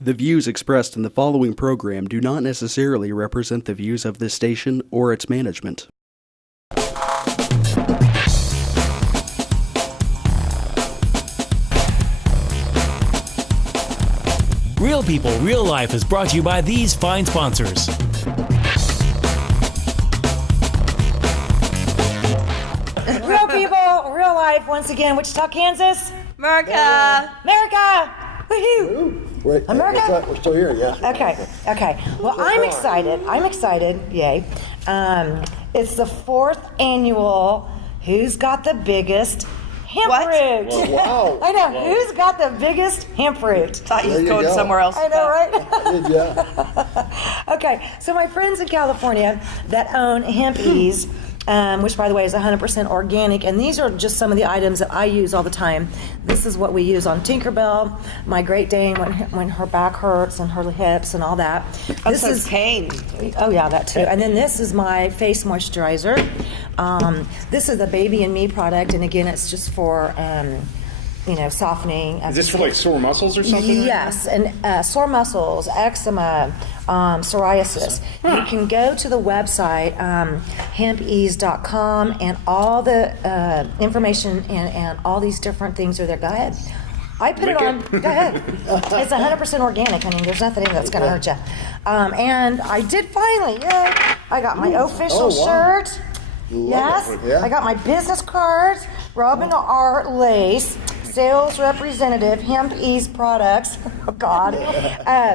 The views expressed in the following program do not necessarily represent the views of this station or its management. Real People, Real Life is brought to you by these fine sponsors. Real People, Real Life, once again, Wichita, Kansas. America! America! Woohoo! Wait, America? we're still here, yes. Okay. Well, I'm excited. Yay. It's the 4th annual Who's Got the Biggest Hemp What? Root? Well, wow. I know. Who's got the biggest hemp root? Thought you There was you going go. somewhere else. I know, right? Yeah. Okay, so my friends in California that own Hemp Ease, which by the way is 100% organic, and these are just some of the items that I use all the time. This is what we use on Tinkerbell, my Great Dane when her back hurts and her hips and all that. This is pain. Oh yeah, that too. And then this is my face moisturizer. This is the Baby and Me product, and again, it's just for softening. Is this for like sore muscles or something? Yes, and sore muscles, eczema, psoriasis. You can go to the website, hempease.com, and all the information and all these different things are there. Go ahead. I put it on. Go ahead. It's 100% organic. I mean, there's nothing that's going to hurt you. And I did finally. Yay! I got my official shirt. Yes. Yeah. I got my business cards. Robin R. Lace. Sales representative, Hemp Ease products. Oh God!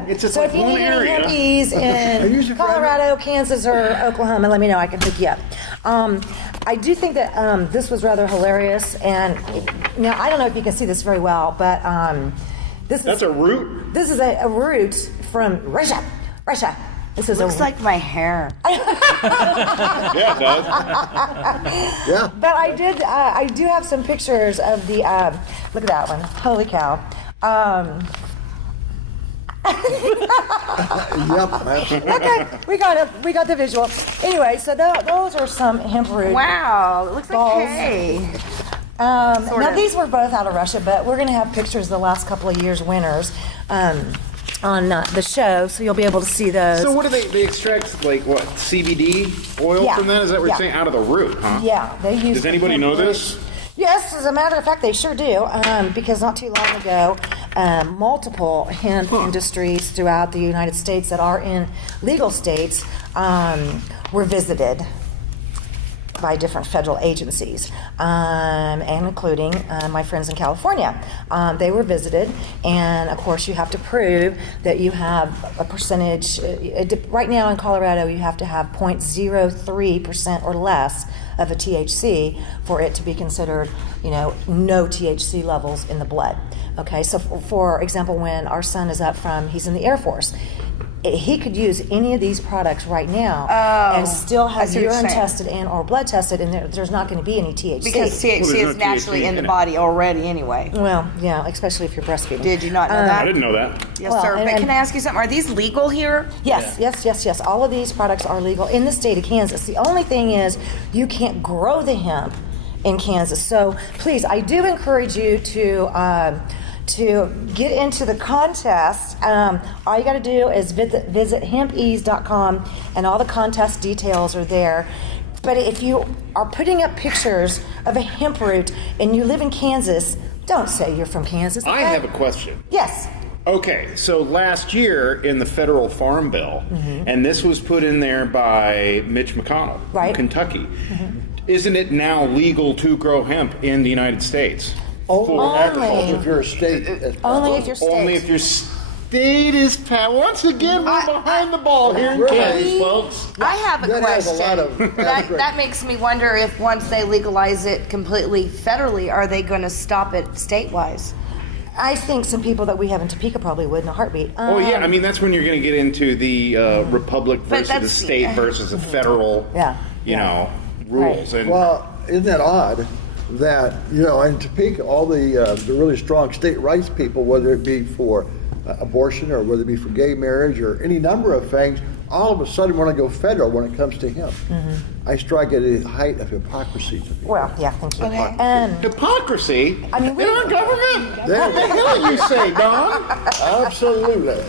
It's just so like if you one need any area. Hemp Ease in Colorado, Kansas, or Oklahoma, let me know. I can hook you up. I do think that this was rather hilarious, and now I don't know if you can see this very well, but That's a root? This is a root from Russia. This is Looks like my hair. Yeah, it does. Yeah. But I do have some pictures of the. Look at that one! Holy cow! Yep. Okay, we got the visual. Anyway, so those are some hemp root. Wow, it looks Balls. like hay. Now of. these were both out of Russia, but we're going to have pictures of the last couple of years' winners on the show, so you'll be able to see those. So what do they extract, like what, CBD oil Yeah. from that? Is that what Yeah. you're saying? Out of the root, huh? Yeah, they use. Does the anybody hemp know root. this? Yes, as a matter of fact, they sure do. Because not too long ago, multiple hemp industries throughout the United States that are in legal states were visited by different federal agencies, and including my friends in California. They were visited, and of course you have to prove that you have a percentage. Right now in Colorado, you have to have 0.03% or less of a THC for it to be considered, no THC levels in the blood. Okay, so for example, when our son is up he's in the Air Force, he could use any of these products right now and still I have see what you're urine saying. tested and or blood tested, and there's not going to be any THC. Because THC Well, there's is no naturally THC in the in it. body already anyway. Well, yeah, especially if you're breastfeeding. Did you not know I that? didn't know that. Yes, Well, sir. But and- can I ask you something? Are these legal here? Yes. All of these products are legal in the state of Kansas. The only thing is you can't grow the hemp in Kansas. So please, I do encourage you to get into the contest. All you got to do is visit hempease.com, and all the contest details are there. But if you are putting up pictures of a hemp root and you live in Kansas, don't say you're from Kansas. I okay? have a question. Yes. Okay, so last year in the federal farm bill, and this was put in there by Mitch McConnell Right. from Kentucky, isn't it now legal to grow hemp in the United States? Only Only. if you're a state. Only if you're state. Only if your state is once again, we're behind the ball here in Right. Kansas, folks. I have a That has question. a lot of- that makes me wonder if once they legalize it completely federally, are they going to stop it state-wise? I think some people that we have in Topeka probably would in a heartbeat. Oh yeah, I mean that's when you're going to get into the republic versus the that's- state versus the federal, Yeah. rules. Right. And Well, isn't that odd that, in Topeka, all the really strong state rights people, whether it be for abortion or whether it be for gay marriage or any number of things, all of a sudden want to go federal when it comes to hemp. I strike at a height of hypocrisy to me. Well, yeah, thank you. Hypocrisy? I mean, in our government? What the hell you say, Don? Absolutely.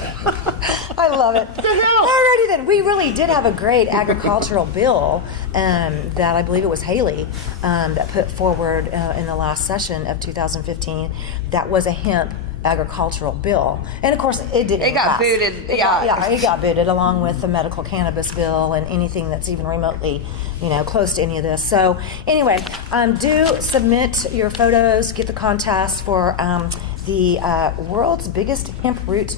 I love it. What the hell? Alrighty then, we really did have a great agricultural bill that I believe it was Haley that put forward in the last session of 2015. That was a hemp agricultural bill, and of course it didn't. It got pass. booted. It got booted along with the medical cannabis bill and anything that's even remotely, close to any of this. So anyway, do submit your photos. Get the contest for the world's biggest hemp root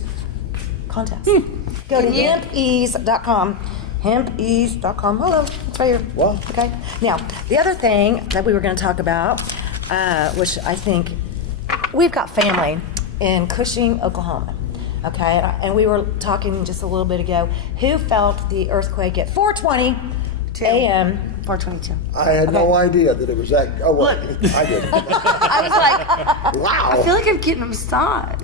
contest. Go to hempease.com. Hempease.com. Hello, it's right here. Wow. Okay. Now, the other thing that we were going to talk about, which I think we've got family in Cushing, Oklahoma. Okay, and we were talking just a little bit ago. Who felt the earthquake at 4:20 a.m.? 422. I had no idea that it was that. Oh, well, I did. I was like, Wow. I feel like I'm getting a massage.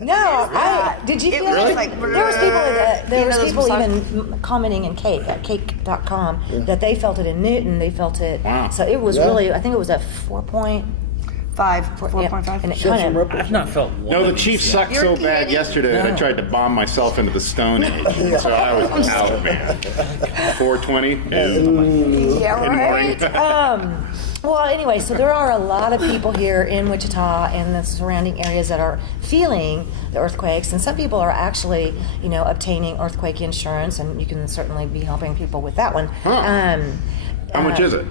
No, did you It feel was it? like, There was people. There was those people massage- even commenting in Cake at Cake.com that they felt it in Newton. They felt it. Wow. So it was Yeah. really. I think it was a 4.5. 4.5. And it Sent some kind of. ripples. I've not felt one. No, the of chief these sucked You're so bad kidding. yesterday that I tried to bomb myself into the Stone Age. So I was out, man. 420? Yeah, Good morning. right. Well, anyway, so there are a lot of people here in Wichita and the surrounding areas that are feeling the earthquakes, and some people are actually, obtaining earthquake insurance, and you can certainly be helping people with that one. Huh. How much is it?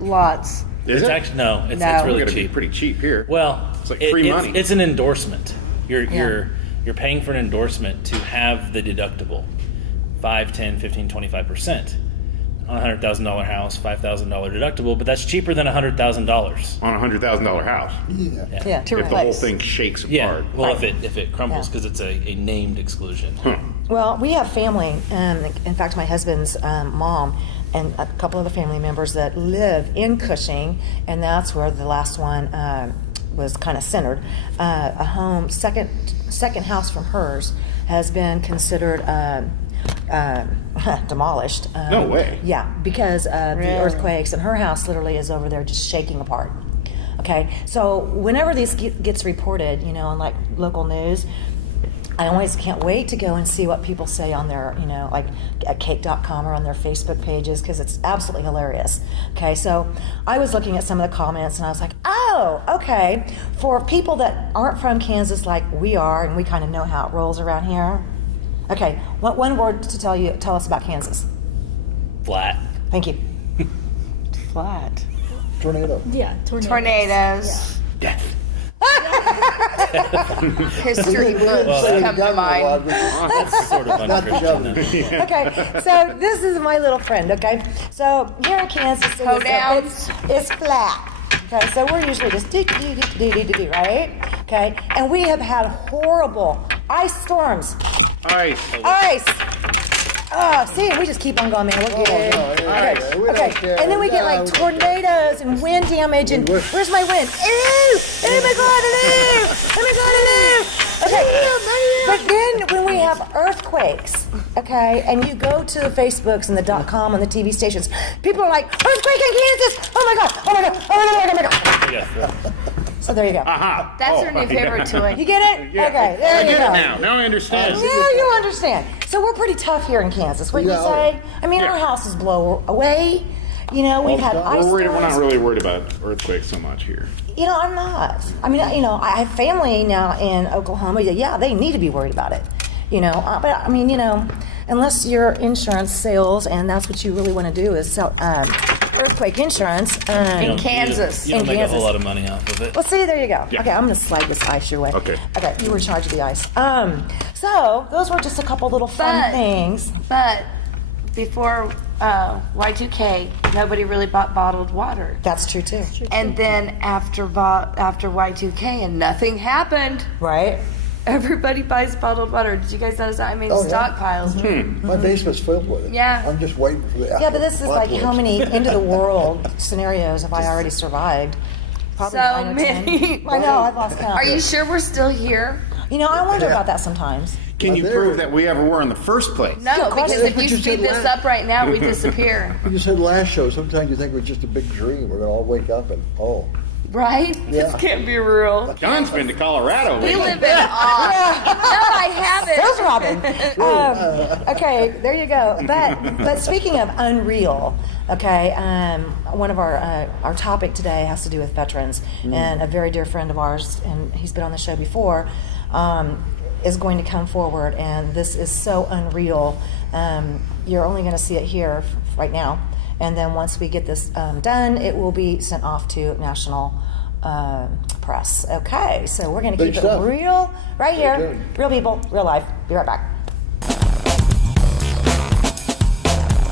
Lots. Is It's it? actually no. It's No. really Gotta be cheap. pretty cheap here. Well, It's like free money. It's an endorsement. You're paying for an endorsement to have the deductible, 5, 10, 15, 25% on a $100,000 house, $5,000 deductible, but that's cheaper than $100,000. On a $100,000 house. Yeah. To If the whole replace. thing shakes Yeah. apart. Well, Right. if it crumbles Yeah. because it's a named exclusion. Well, we have family, in fact, my husband's mom and a couple of the family members that live in Cushing, and that's where the last one was kind of centered. A home, second house from hers, has been considered demolished. No way. Yeah, because of the Really? earthquakes, and her house literally is over there just shaking apart. Okay, so whenever this gets reported, on like local news, I always can't wait to go and see what people say on their, like at cake.com or on their Facebook pages, because it's absolutely hilarious. Okay, so I was looking at some of the comments and I was like, oh, okay. For people that aren't from Kansas like we are, and we kind of know how it rolls around here. Okay, what one word to tell us about Kansas? Flat. Thank you. Flat. Tornado. Yeah, Tornadoes. Death. History books Say come to government mind. law, but That's sort of Not the unchristian. government. Okay, so this is my little friend, okay? So here in Kansas City, Hoedowns. it's flat. Okay, so we're usually just do, right? Okay, and we have had horrible ice storms. Ice. Ice! Oh, see, we just keep on going, man. We're good. no, yeah, Okay, we don't okay. care. And then we get No, like we don't tornadoes and wind damage, and We're- where's my wind? Ooh! Oh my God, hello! Oh my God, hello! Okay, but then when we have earthquakes, okay, and you go to the Facebooks and the .com and the TV stations, people are like, earthquake in Kansas! Oh my God! Oh my God! Oh my God! Oh my God! Yeah. So there you go. Aha. That's Oh, her new yeah. favorite toy. You get it? Yeah. Okay, there I you get go. it now. Now I understand. Now you understand. So we're pretty tough here in Kansas. What do you Yeah, oh, say? I mean, yeah. our houses blow away. We've had ice We're not storms. really worried about earthquakes so much here. I'm not. I mean, I have family now in Oklahoma. Yeah, they need to be worried about it. But I mean, unless your insurance sales and that's what you really want to do is sell earthquake insurance. In Kansas. You don't In make a Kansas. whole lot of money off of it. Well, see, there you go. Yeah. Okay, I'm going to slide this ice your way. Okay. Okay, you were in charge of the ice. So those were just a couple little fun But- things. But before Y2K, nobody really bought bottled water. That's true too. And then after Y2K and nothing happened, Right? everybody buys bottled water. Did you guys notice that? I mean, Oh, yeah. stockpiles. My basement's filled with it. Yeah. I'm just waiting for the. Yeah, but this is like apocalypse. how many end of the world scenarios have I already survived? Probably So 9 or 10. many. I know, I've lost count. Are you sure we're still here? I wonder about that sometimes. can you prove that we ever were in the first place? No, because if But you you speed said this last- up right now, we disappear. Like you said last show, sometimes you think we're just a big dream. We're going to all wake up and, Right? Yeah. This can't be real. John's been to Colorado. We live in awe. No, I haven't. There's Robin. Okay, there you go. But speaking of unreal, okay, one of our topic today has to do with veterans, and a very dear friend of ours, and he's been on the show before, is going to come forward, and this is so unreal. You're only going to see it here right now. And then once we get this done, it will be sent off to national press. Okay, so we're going to Big keep stuff. it real right here. tuned. Real people, real life. Be right back.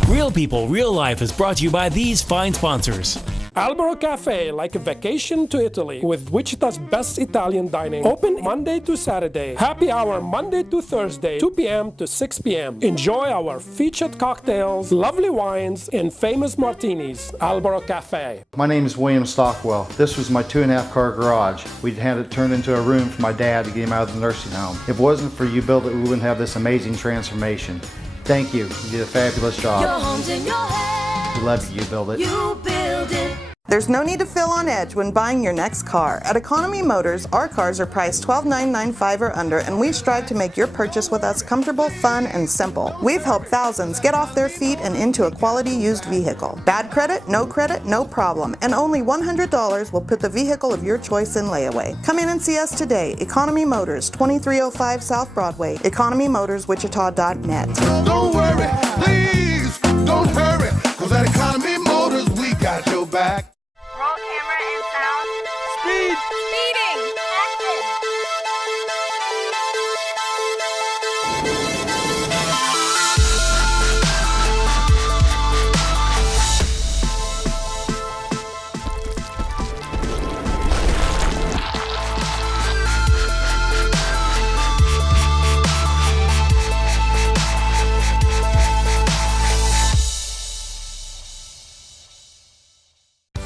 Real People, Real Life is brought to you by these fine sponsors. Albero Cafe, like a vacation to Italy, with Wichita's best Italian dining. Open Monday to Saturday. Happy hour Monday to Thursday, 2 p.m. to 6 p.m. Enjoy our featured cocktails, lovely wines, and famous martinis. Albero Cafe. My name is William Stockwell. This was my 2.5 car garage. We'd had it turned into a room for my dad to get him out of the nursing home. If it wasn't for you built it, we wouldn't have this amazing transformation. Thank you. You did a fabulous job. Your home's in your head. We love you. You build it. You build it. There's no need to feel on edge when buying your next car. At Economy Motors, our cars are priced $12,995 or under, and we strive to make your purchase with us comfortable, fun, and simple. We've helped thousands get off their feet and into a quality used vehicle. Bad credit, no problem, and only $100 will put the vehicle of your choice in layaway. Come in and see us today. Economy Motors, 2305 South Broadway, economymotorswichita.net. Don't worry, please, don't hurry, cause at Economy Motors, we got your back. Roll camera and sound. Speed! Speeding. Action.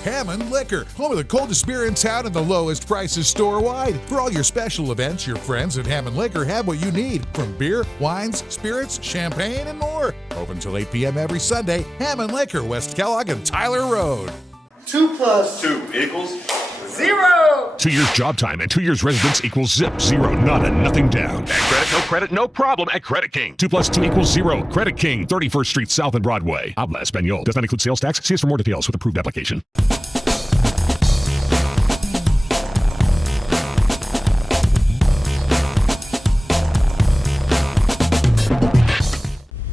Hammond Liquor, home of the coldest beer in town and the lowest prices store-wide. For all your special events, your friends at Hammond Liquor have what you need, from beer, wines, spirits, champagne, and more. Open till 8 p.m. every Sunday. Hammond Liquor, West Kellogg and Tyler Road. 2 + 2 equals 0! 2 years job time and 2 years residence equals zip. 0, nada, nothing down. At credit, no problem at Credit King. 2 + 2 equals 0. Credit King, 31st Street South and Broadway. Habla Espanol. Does not include sales tax. See us for more details with approved application.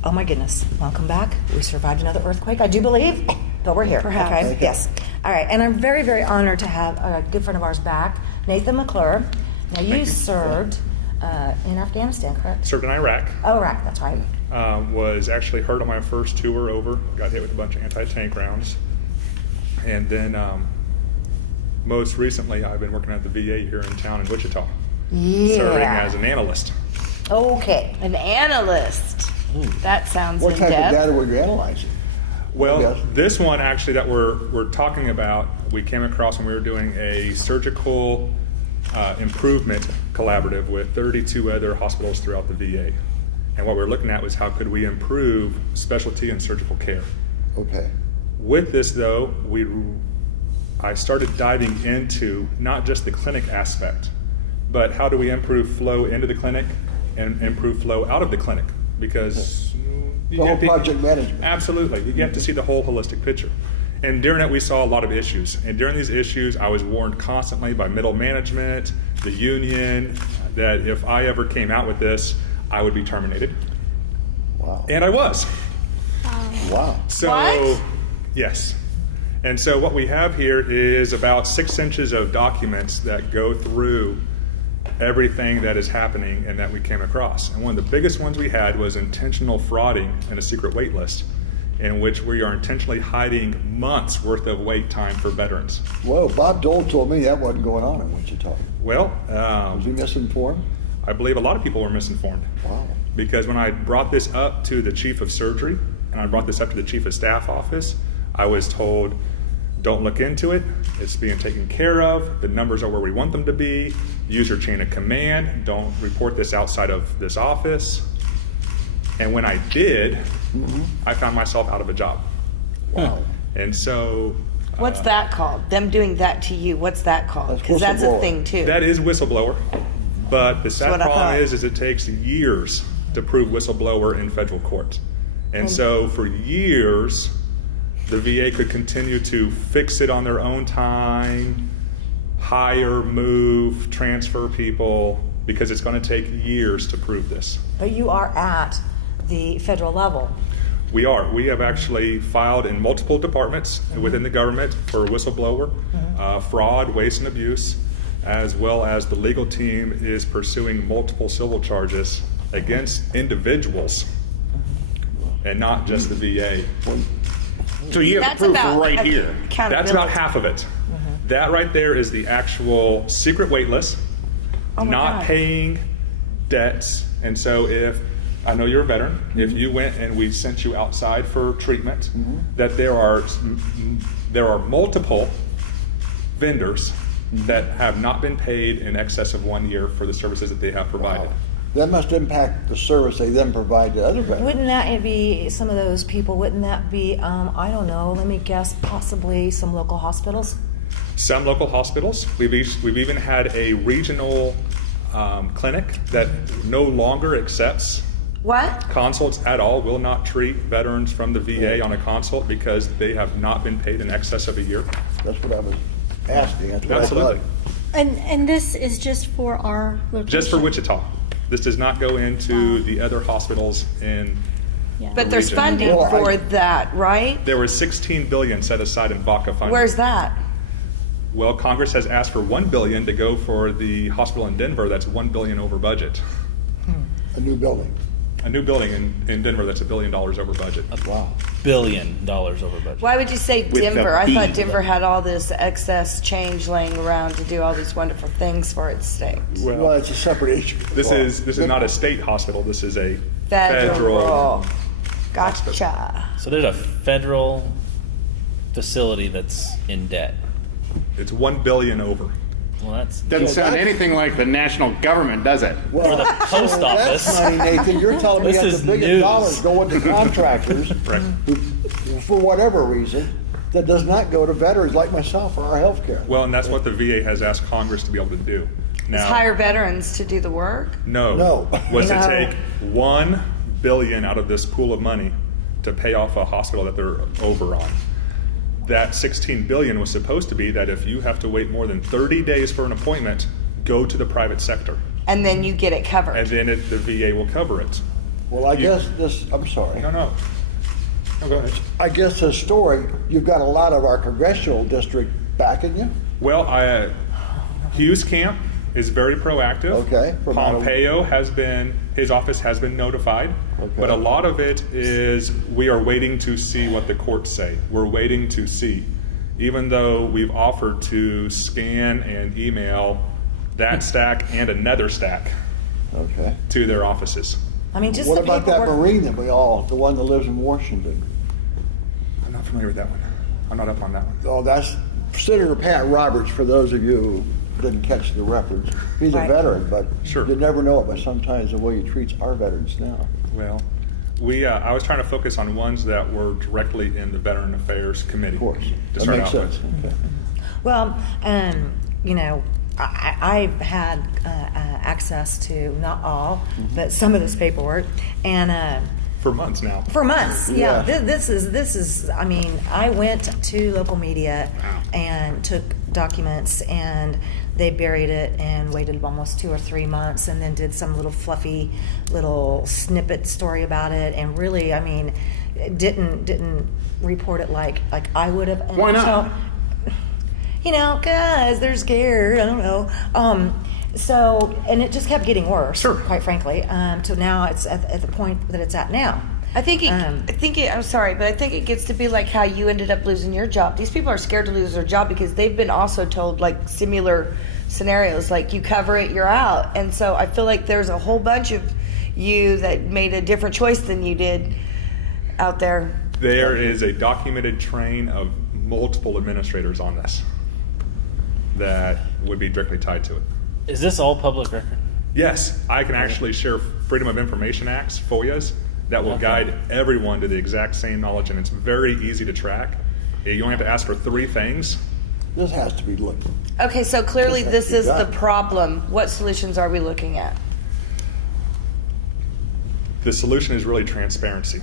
Oh my goodness. Welcome back. We survived another earthquake, I do believe, but we're here. Perhaps. Okay? Yes. All right. And I'm very, very honored to have a good friend of ours back, Nathan McClure. Now, you served in Afghanistan, correct? Served in Iraq. Oh, Iraq. That's right. Was actually hurt on my first tour over. Got hit with a bunch of anti-tank rounds. And then most recently, I've been working at the VA here in town in Wichita. Yeah. Serving as an analyst. Okay. An analyst. That sounds What type of in-depth. data were you analyzing? Well, Yes. this one actually that we're talking about, we came across when we were doing a surgical improvement collaborative with 32 other hospitals throughout the VA. And what we were looking at was how could we improve specialty and surgical care. Okay. With this, though, I started diving into not just the clinic aspect, but how do we improve flow into the clinic and improve flow out of the clinic? Because The whole project management. Absolutely. You have to see the whole holistic picture. And during it, we saw a lot of issues. And during these issues, I was warned constantly by middle management, the union, that if I ever came out with this, I would be terminated. Wow. And I was. Wow. So, What? yes. And so what we have here is about 6 inches of documents that go through everything that is happening and that we came across. And one of the biggest ones we had was intentional frauding and a secret wait list, in which we are intentionally hiding months worth of wait time for veterans. Whoa, Bob Dole told me that wasn't going on in Wichita. Well, was he misinformed? I believe a lot of people were misinformed. Wow. Because when I brought this up to the chief of surgery and I brought this up to the chief of staff office, I was told Don't look into it. It's being taken care of. The numbers are where we want them to be. Use your chain of command. Don't report this outside of this office. And when I did, I found myself out of a job. Wow. And so... What's that called? Them doing that to you, what's that called? Because that's a thing too. That is whistleblower. But the sad what I problem thought. is it takes years to prove whistleblower in federal court. And so for years, the VA could continue to fix it on their own time, hire, move, transfer people, because it's going to take years to prove this. But you are at the federal level. We are. We have actually filed in multiple departments within the government for whistleblower, fraud, waste, and abuse, as well as the legal team is pursuing multiple civil charges against individuals and not just the VA. So you have That's proof about right here. That's about half of it. That right there is the actual secret wait list, Oh my not God. paying debts. And so if, I know you're a veteran, if you went and we sent you outside for treatment, that there are multiple vendors that have not been paid in excess of 1 year for the services that they have provided. That must impact the service they then provide to other veterans. Wouldn't that be some of those people? Wouldn't that be, I don't know, let me guess, possibly some local hospitals? Some local hospitals. We've even had a regional clinic that no longer accepts What? consults at all, will not treat veterans from the VA on a consult because they have not been paid in excess of a year. That's what I was asking. That's what Absolutely. I thought. And this is just for our location? Just for Wichita. This does not go into the other hospitals in But there's region. funding for that, right? There was $16 billion set aside in VACA funding. Where's that? Well, Congress has asked for $1 billion to go for the hospital in Denver. That's $1 billion over budget. A new building. A new building in Denver that's $1 billion over budget. Wow. $1 billion over budget. Why would you say With Denver? a I B. thought Denver had all this excess change laying around to do all these wonderful things for its state. Well, it's a separate issue. This is not a state hospital. This is a Federal. Gotcha. So there's a federal facility that's in debt. It's $1 billion over. Well, that's Doesn't sound anything like the national government, does it? or the post office. That's money, Nathan. You're telling me This that is the $1 billion news. going to contractors who, for whatever reason, that does not go to veterans like myself for our health care. Well, and that's what the VA has asked Congress to be able to do. Now, Is hire veterans to do the work? No. Was No. to take $1 billion out of this pool of money to pay off a hospital that they're over on. That $16 billion was supposed to be that if you have to wait more than 30 days for an appointment, go to the private sector. And then you get it covered. And then the VA will cover it. Well, I guess this, I'm sorry. No, go ahead. I guess this story, you've got a lot of our congressional district backing you. Well, Hughes Camp is very proactive. Okay. Pompeo his office has been notified. Okay. But a lot of it is we are waiting to see what the courts say. We're waiting to see. Even though we've offered to scan and email that stack and another stack to their offices. I mean, just What the about that paperwork. Marine that the one that lives in Washington? I'm not familiar with that one. I'm not up on that one. Oh, that's Senator Pat Roberts, for those of you who didn't catch the reference. He's a Right. veteran, but Sure. you never know it by sometimes the way he treats our veterans now. Well, I was trying to focus on ones that were directly in the Veteran Affairs Committee. Of course. To That start makes out with. sense. Okay. Well, you know, I've had access to not all, but some of this paperwork, and For months now. for months. Yeah, Yeah. this is. I mean, I went to local media and took documents, and they buried it and waited almost 2 or 3 months, and then did some little fluffy little snippet story about it, and really, I mean, didn't report it like I would have. And Why not? so, you know, because they're scared. I don't know. So, and it just kept getting worse, quite frankly. To now, it's at the point that it's at now. I think I'm sorry, but I think it gets to be like how you ended up losing your job. These people are scared to lose their job because they've been also told like similar scenarios, like you cover it, you're out. And so I feel like there's a whole bunch of you that made a different choice than you did out there. There is a documented train of multiple administrators on this that would be directly tied to it. Is this all public record? Yes, I can actually share Freedom of Information Acts, FOIAs, that will guide everyone to the exact same knowledge, and it's very easy to track. You only have to ask for 3 things. This has to be looked. Okay, so clearly This has this to is be the done. problem. What solutions are we looking at? The solution is really transparency.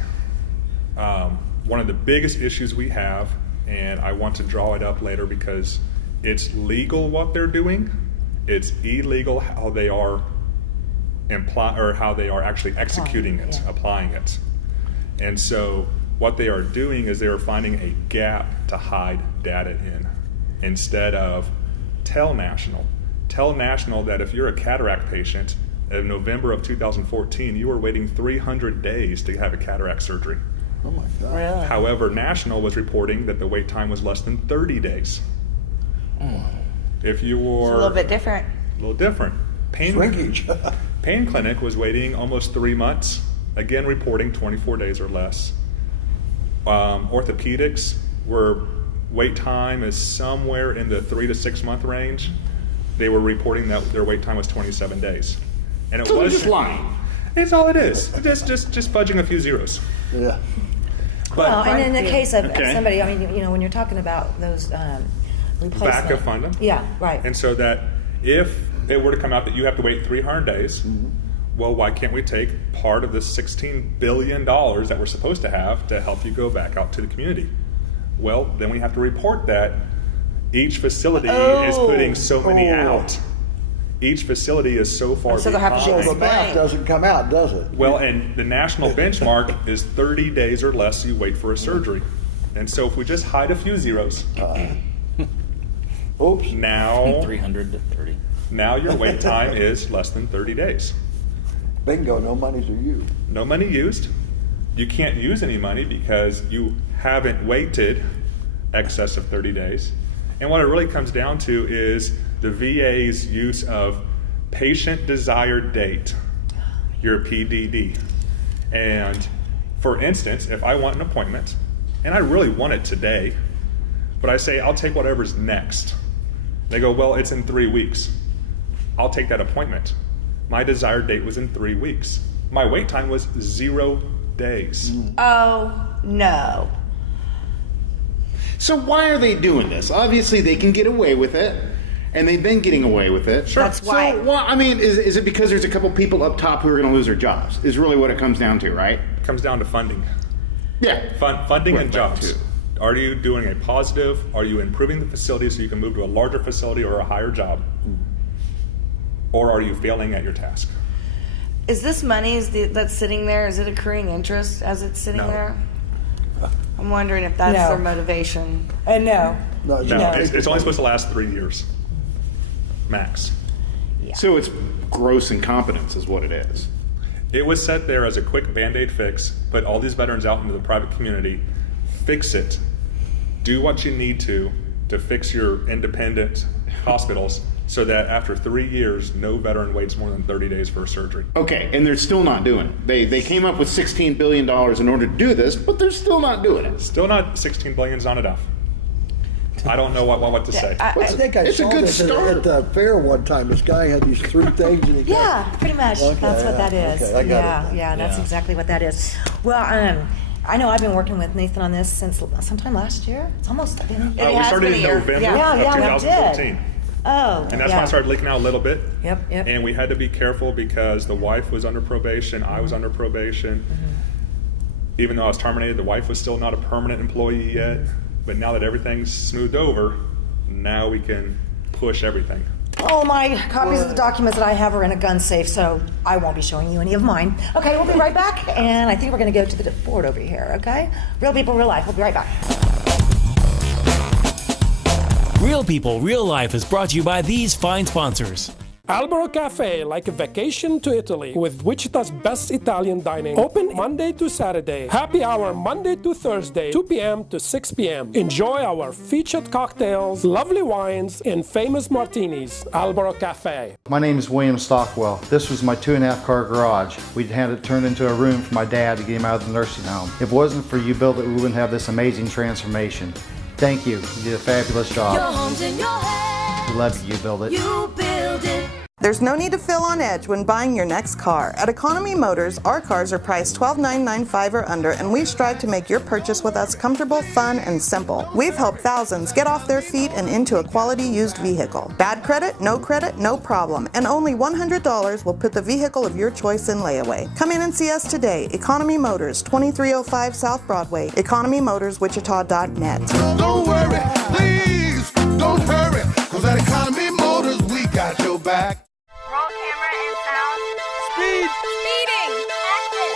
One of the biggest issues we have, and I want to draw it up later because it's legal what they're doing, it's illegal how they are how they are actually executing it, applying it. And so what they are doing is they are finding a gap to hide data in instead of tell National that if you're a cataract patient in November of 2014, you were waiting 300 days to have a cataract surgery. Oh my God. Really? However, National was reporting that the wait time was less than 30 days. If you were... It's a little bit different. A little different. Shrinkage. Pain Clinic was waiting almost 3 months, again reporting 24 days or less. Orthopedics, where wait time is somewhere in the 3 to 6 month range, they were reporting that their wait time was 27 days. And it So they're was just lying. It's all it is. Just fudging a few zeros. Yeah. Well, and in the case of Okay. somebody, I mean, you know, when you're talking about those replacement. Backup funding. Yeah, right. And so that if it were to come out that you have to wait 300 days, well, why can't we take part of this $16 billion that we're supposed to have to help you go back out to the community? Well, then we have to report that each facility is putting so many out. Each facility is so far So they'll have to behind. So the math doesn't come out, does it? Well, and the national benchmark is 30 days or less you wait for a surgery. And so if we just hide a few zeros, oops. Now 300 to 30. Now your wait time is less than 30 days. Bingo, no monies are used. No money used. You can't use any money because you haven't waited excess of 30 days. And what it really comes down to is the VA's use of patient desired date, your PDD. And for instance, if I want an appointment, and I really want it today, but I say, I'll take whatever's next. They go, well, it's in 3 weeks. I'll take that appointment. My desired date was in 3 weeks. My wait time was 0 days. Oh, no. So why are they doing this? Obviously, they can get away with it, and they've been getting away with it. Sure. That's why. So, well, I mean, is it because there's a couple people up top who are going to lose their jobs? Is really what it comes down to, right? It comes down to funding. Yeah. Funding and Well, that jobs. too. Are you doing a positive? Are you improving the facility so you can move to a larger facility or a higher job? Or are you failing at your task? Is this money that's sitting there, is it accruing interest as it's sitting No. there? I'm wondering if that's No. their motivation. No. No, it's only supposed to last 3 years. Max. So it's gross incompetence is what it is. It was set there as a quick Band-Aid fix, put all these veterans out into the private community, fix it, do what you need to fix your independent hospitals so that after 3 years, no veteran waits more than 30 days for a surgery. Okay, and they're still not doing it. They came up with $16 billion in order to do this, but they're still not doing it. Still not, 16 billion is not enough. I don't know what to say. I think I saw this at the fair one time. This guy had these 3 things and he Yeah, pretty much. Okay, That's what that is. okay, I got it. Yeah, that's exactly what that is. Well, I know I've been working with Nathan on this since sometime last year. It's almost been. We started in November of we 2014. did. Oh, And that's when I started leaking out a little bit. Yep. And we had to be careful because the wife was under probation, I was under probation. Even though I was terminated, the wife was still not a permanent employee yet. But now that everything's smoothed over, now we can push everything. All my copies of the documents that I have are in a gun safe, so I won't be showing you any of mine. Okay, we'll be right back, and I think we're going to go to the board over here, okay? Real people, real life. We'll be right back. Real People, Real Life is brought to you by these fine sponsors. Albero Cafe, like a vacation to Italy, with Wichita's best Italian dining. Open Monday to Saturday. Happy hour Monday to Thursday, 2 p.m. to 6 p.m. Enjoy our featured cocktails, lovely wines, and famous martinis. Albero Cafe. My name is William Stockwell. This was my 2.5 car garage. We'd had it turned into a room for my dad to get him out of the nursing home. If it wasn't for you built it, we wouldn't have this amazing transformation. Thank you. You did a fabulous Your job. home's in your head. We love you. You build it. You build it. There's no need to feel on edge when buying your next car. At Economy Motors, our cars are priced $12,995 or under, and we strive to make your purchase with us comfortable, fun, and simple. We've helped thousands get off their feet and into a quality used vehicle. Bad credit, no problem, and only $100 will put the vehicle of your choice in layaway. Come in and see us today. Economy Motors, 2305 South Broadway, economymotorswichita.net. Don't worry, please, don't hurry, cause at Economy Motors, we got your back. Roll camera and sound. Speed. Speeding. Action.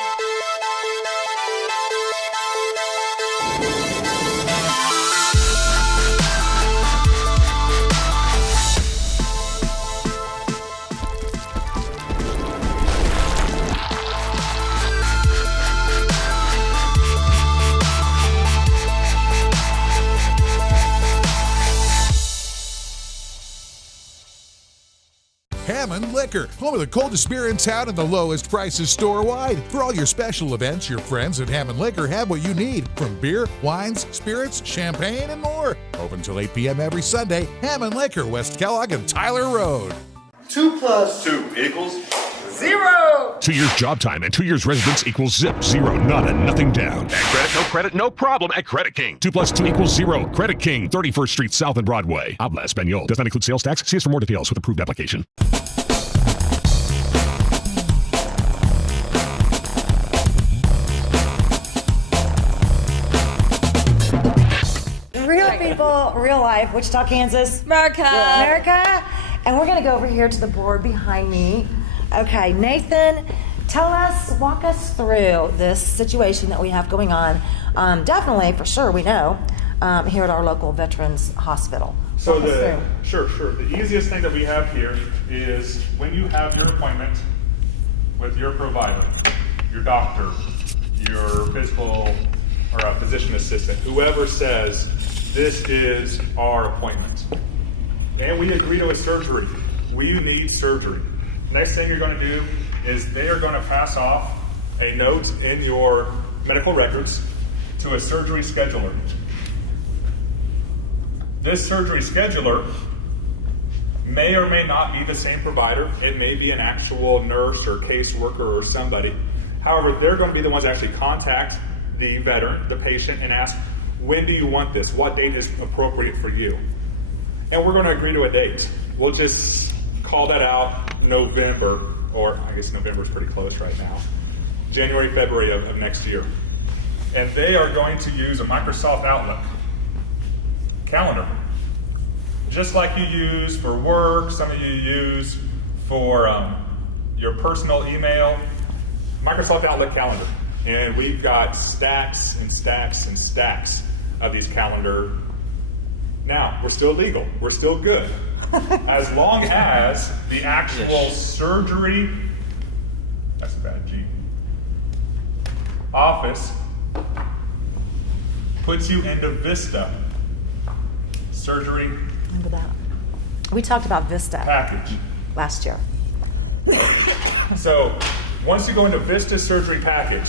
Hammond Liquor, home of the coldest beer in town and the lowest prices store-wide. For all your special events, your friends at Hammond Liquor have what you need, from beer, wines, spirits, champagne, and more. Open till 8 p.m. every Sunday. Hammond Liquor, West Kellogg and Tyler Road. 2 + 2 = 0. 2 years job time and 2 years residence equals zip. 0, nada, nothing down. At credit, no problem at Credit King. 2 + 2 = 0. Credit King, 31st Street South and Broadway. Habla Espanol. Does not include sales tax. See us for more details with approved application. Real people, real life, Wichita, Kansas. America. America. And we're going to go over here to the board behind me. Okay, Nathan, walk us through this situation that we have going on. Definitely, for sure, we know, here at our local Veterans Hospital. So Walk us through. Sure. The easiest thing that we have here is when you have your appointment with your provider, your doctor, your physical or a physician assistant, whoever says, this is our appointment. And we agree to a surgery. We need surgery. Next thing you're going to do is they are going to pass off a note in your medical records to a surgery scheduler. This surgery scheduler may or may not be the same provider. It may be an actual nurse or caseworker or somebody. However, they're going to be the ones that actually contact the veteran, the patient, and ask, when do you want this? What date is appropriate for you? And we're going to agree to a date. We'll just call that out November, or I guess November is pretty close right now, January, February of next year. And they are going to use a Microsoft Outlook calendar, just like you use for work, some of you use for your personal email, Microsoft Outlook calendar. And we've got stacks and stacks and stacks of these calendar. Now, we're still legal, we're still good. As long as the actual surgery, that's a bad G, office puts you into Vista. Surgery. Remember that? We talked about Vista package last year. So once you go into Vista surgery package,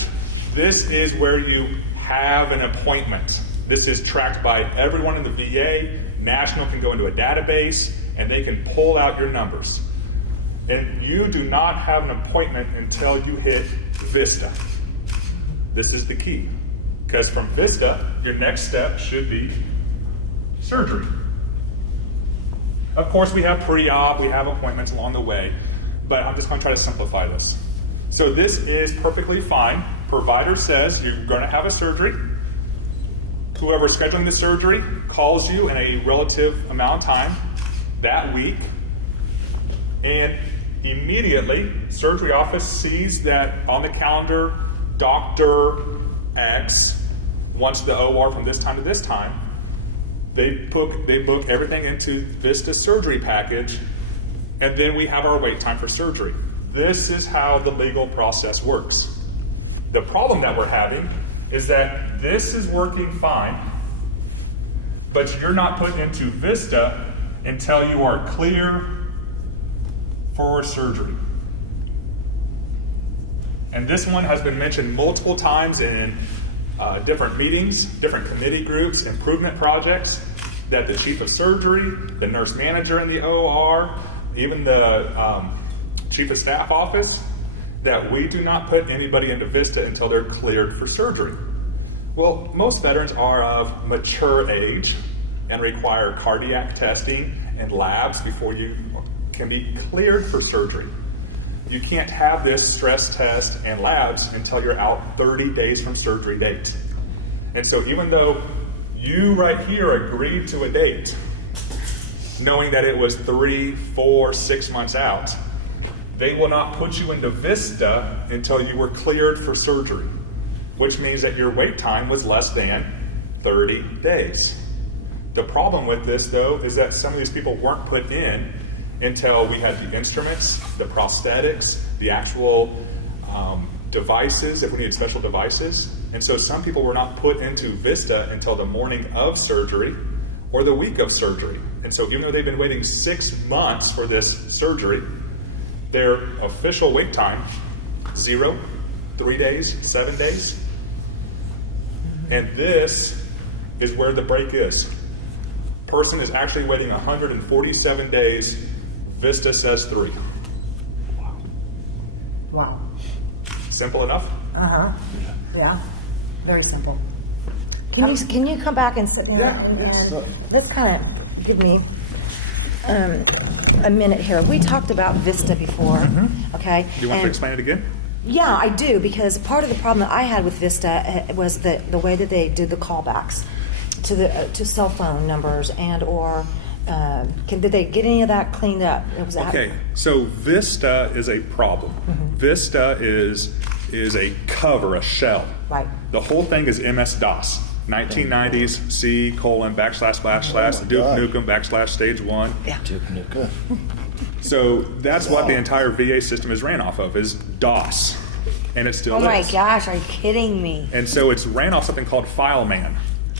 this is where you have an appointment. This is tracked by everyone in the VA. National can go into a database and they can pull out your numbers. And you do not have an appointment until you hit Vista. This is the key. Because from Vista, your next step should be surgery. Of course, we have pre-op, we have appointments along the way, but I'm just going to try to simplify this. So this is perfectly fine. Provider says you're going to have a surgery. Whoever's scheduling the surgery calls you in a relative amount of time that week, and immediately surgery office sees that on the calendar, Dr. X wants the OR from this time to this time. They book everything into Vista surgery package, and then we have our wait time for surgery. This is how the legal process works. The problem that we're having is that this is working fine, but you're not put into Vista until you are clear for surgery. And this one has been mentioned multiple times in different meetings, different committee groups, improvement projects that the chief of surgery, the nurse manager in the OR, even the chief of staff office, that we do not put anybody into VISTA until they're cleared for surgery. Well, most veterans are of mature age and require cardiac testing and labs before you can be cleared for surgery. You can't have this stress test and labs until you're out 30 days from surgery date. And so even though you right here agreed to a date, knowing that it was 3, 4, 6 months out, they will not put you into VISTA until you were cleared for surgery, which means that your wait time was less than 30 days. The problem with this, though, is that some of these people weren't put in until we had the instruments, the prosthetics, the actual devices, if we needed special devices. And so some people were not put into VISTA until the morning of surgery or the week of surgery. And so even though they've been waiting 6 months for this surgery, their official wait time, 0, 3 days, 7 days. And this is where the break is. Person is actually waiting 147 days. VISTA says 3. Wow. Simple enough? Uh-huh. Yeah. Very simple. Can you come back and sit down? And let's kind of give me a minute here. We talked about VISTA before, okay? Do you want to explain it again? Yeah, I do, because part of the problem that I had with VISTA was the way that they did the callbacks to cell phone numbers and or did they get any of that cleaned up? Okay, so VISTA is a problem. VISTA is a cover, a shell. Right. The whole thing is MS-DOS. 1990s C:// Duke Nukem / stage 1. Yeah. Duke Nukem. So that's what the entire VA system is ran off of, is DOS. And it still is. Oh my gosh, are you kidding me? And so it's ran off something called FileMan.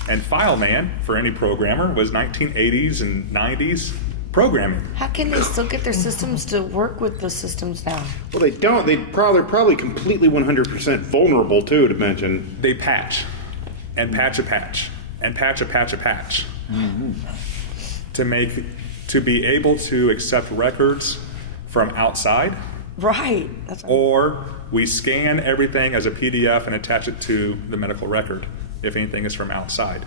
And FileMan, for any programmer, was 1980s and 90s programming. How can they still get their systems to work with the systems now? Well, they don't. They're probably completely 100% vulnerable, too, to mention. They patch. And patch a patch. And patch a patch a patch. To be able to accept records from outside. Right. That's right. Or we scan everything as a PDF and attach it to the medical record, if anything is from outside.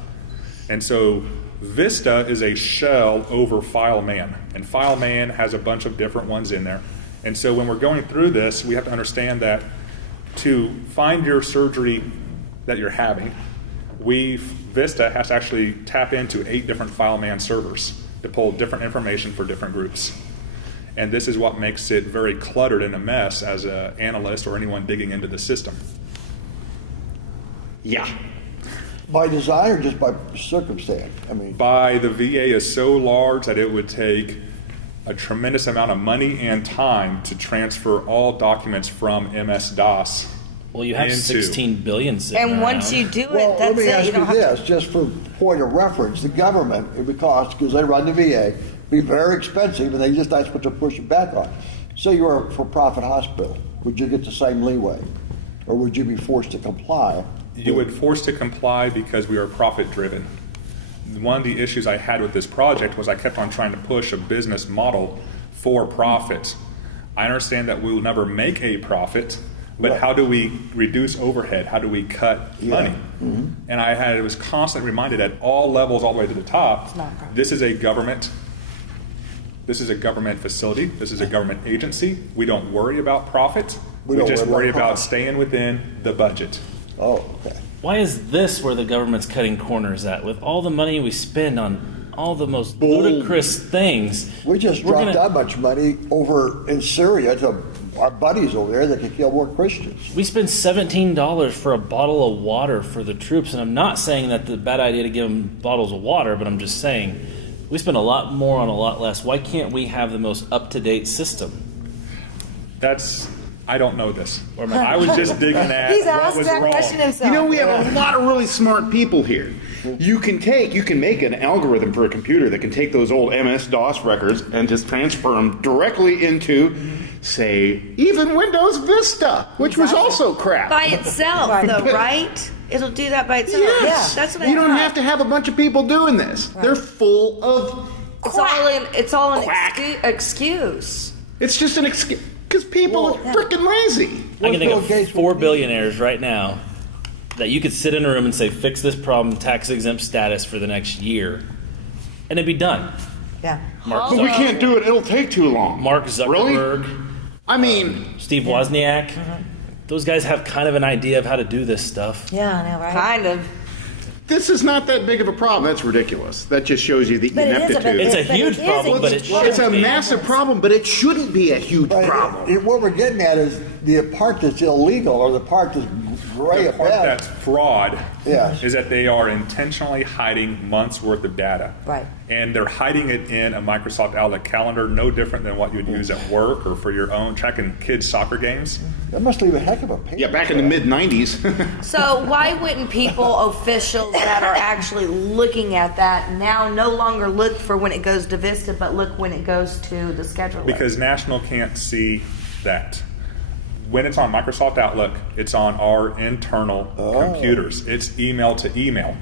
And so VISTA is a shell over FileMan. And FileMan has a bunch of different ones in there. And so when we're going through this, we have to understand that to find your surgery that you're having, VISTA has to actually tap into 8 different FileMan servers to pull different information for different groups. And this is what makes it very cluttered and a mess as an analyst or anyone digging into the system. Yeah. By design or just by circumstance? I mean, by the VA is so large that it would take a tremendous amount of money and time to transfer all documents from MS-DOS. Well, you have 16 billion sitting And around. once you do it, well, that's let me it. ask You don't you have this, to. just for point of reference, the government, it would cost, because they run the VA, be very expensive, and that's what they're pushing back on. Say you were a for-profit hospital, would you get the same leeway? Or would you be forced to comply? You would force to comply because we are profit-driven. One of the issues I had with this project was I kept on trying to push a business model for profit. I understand that we will never make a profit, but how do we reduce overhead? How do we cut money? And I was constantly reminded at all levels, all the way to the top, this is a government facility. This is a government agency. We don't worry about profit. We just worry about staying within the budget. Oh, okay. Why is this where the government's cutting corners at? With all the money we spend on all the most ludicrous things. We just dropped that much money over in Syria to our buddies over there that could kill more Christians. We spend $17 for a bottle of water for the troops, and I'm not saying that the bad idea to give them bottles of water, but I'm just saying we spend a lot more on a lot less. Why can't we have the most up-to-date system? I don't know this. I was just digging at He's what asked was that wrong. question himself. You know, we have a lot of really smart people here. You can make an algorithm for a computer that can take those old MS-DOS records and just transfer them directly into, say, even Windows Vista, which was also crap. By itself, though, right? It'll do that by itself. Yes. Yeah, that's what You I don't thought. have to have a bunch of people doing this. They're full of It's all an excuse. It's just an excuse because people are freaking lazy. I can think of 4 billionaires right now that you could sit in a room and say, fix this problem, tax exempt status for the next year, and it'd be done. Yeah. But we can't do it. It'll take too long. Mark Zuckerberg. Really? I mean, Steve Wozniak. Those guys have kind of an idea of how to do this stuff. Yeah, I know, right? Kind of. this is not that big of a problem. That's ridiculous. That just shows you the But it is a ineptitude. big- It's a but huge it is problem, a but huge it problem. It's a massive problem, but it shouldn't be a huge problem. What we're getting at is the part that's illegal or the part that's gray The part about. that's fraud Yes. is that they are intentionally hiding months worth of data. Right. And they're hiding it in a Microsoft Outlook calendar, no different than what you would use at work or for your own tracking kids' soccer games. That must leave a heck of a paper. Yeah, back in the mid-90s. So why wouldn't people, officials that are actually looking at that now no longer look for when it goes to Vista, but look when it goes to the scheduler? Because National can't see that. When it's on Microsoft Outlook, it's on our internal computers. It's email to email.